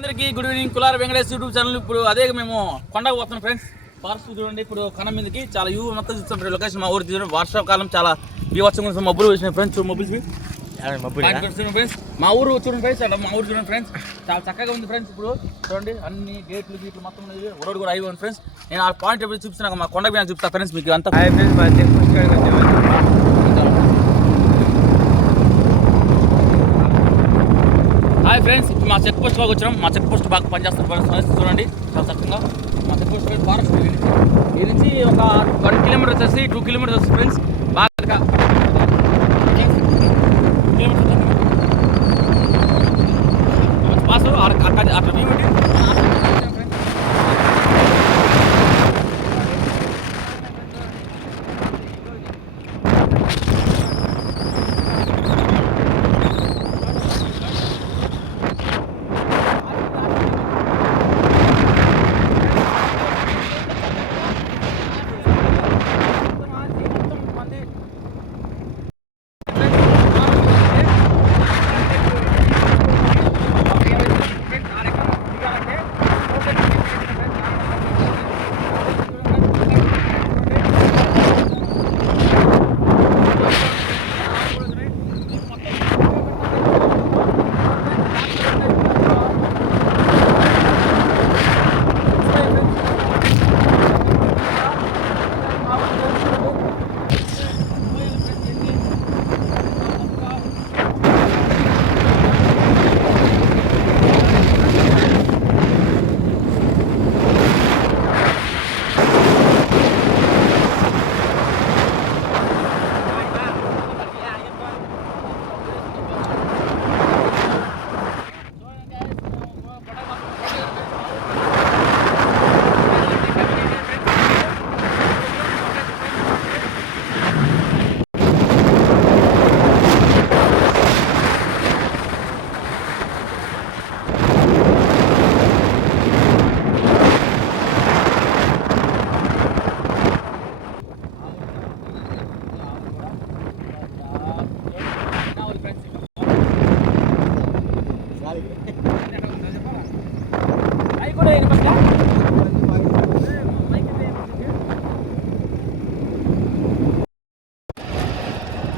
అందరికీ good evening. Kulara Venkatesh YouTube channel. ఇప్పుడు అదే మేము కొండకు పోతున్నాం ఫ్రెండ్స్. ఫారెస్ట్ చూడండి, ఇప్పుడు కన్నం మీదకి చాలా యూ మొత్తం చూస్తాం లొకేషన్. మా ఊరు చూడండి, వర్షాకాలం చాలా బీభత్సంగా మబ్బులు వచ్చినాయి ఫ్రెండ్స్. మబ్బులు ఫ్రెండ్స్, మా ఊరు చూడండి ఫ్రెండ్స్. అంటే మా ఊరు చూడండి ఫ్రెండ్స్, చాలా చక్కగా ఉంది ఫ్రెండ్స్. ఇప్పుడు చూడండి అన్ని గేట్లు గీట్లు మొత్తం రోడ్ కూడా అయిపోయింది ఫ్రెండ్స్. నేను ఆ పాయింట్ ఎప్పుడు చూపిస్తున్నాను, మా కొండ మీద చూపిస్తా ఫ్రెండ్స్ మీకు అంతా. హాయ్ ఫ్రెండ్స్, ఇప్పుడు మా చెక్ పోస్ట్ బాగా వచ్చినాం. మా చెక్ పోస్ట్ బాగా పనిచేస్తున్న ఫ్రెండ్స్ చూడండి, చాలా చక్కగా మా చెక్ పోస్ట్ ఫారెస్ట్ ఈ నుంచి ఒక 1 కిలోమీటర్ వచ్చేసి 2 కిలోమీటర్స్ వస్తుంది ఫ్రెండ్స్. బాగా పాస్ అట్లా వ్యూ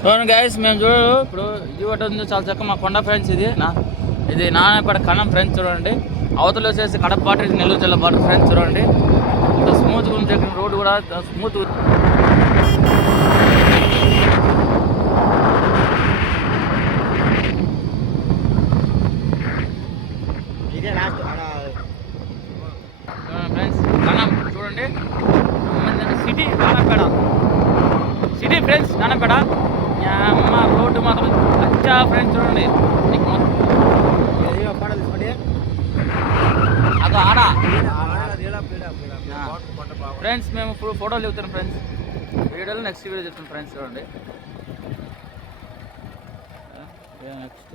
చూడండి గైస్, మేము చూడరు ఇప్పుడు ఇది ఒకటి ఉంది చాలా చక్కగా మా కొండ ఫ్రెండ్స్. ఇది నారాయణపేట కన్నం ఫ్రెండ్స్ చూడండి. అవతల వచ్చేసి కడప బాటర్, ఇది నెల్లూరు జిల్లా బాటర్ ఫ్రెండ్స్ చూడండి. ఇంత స్మూత్గా ఉంది, రోడ్డు కూడా స్మూత్. ఫ్రెండ్స్ కన్నం చూడండి, సిటీ నారాయణపేట సిటీ ఫ్రెండ్స్. నారాయణపేట అమ్మ రోడ్డు మాత్రం అచ్చా ఫ్రెండ్స్ చూడండి. అదో ఆడ ఫ్రెండ్స్, మేము ఇప్పుడు ఫోటోలు చెప్తాను ఫ్రెండ్స్. వీడియోలో నెక్స్ట్ వీడియో చెప్తాను ఫ్రెండ్స్ చూడండి. నెక్స్ట్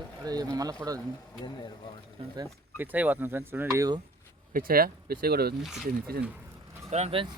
మళ్ళీ ఫోటో ఫ్రెండ్స్. పిచ్చయ్య పోతున్నాం ఫ్రెండ్స్ చూడండి. పిచ్చయ్య కూడా చూడండి ఫ్రెండ్స్.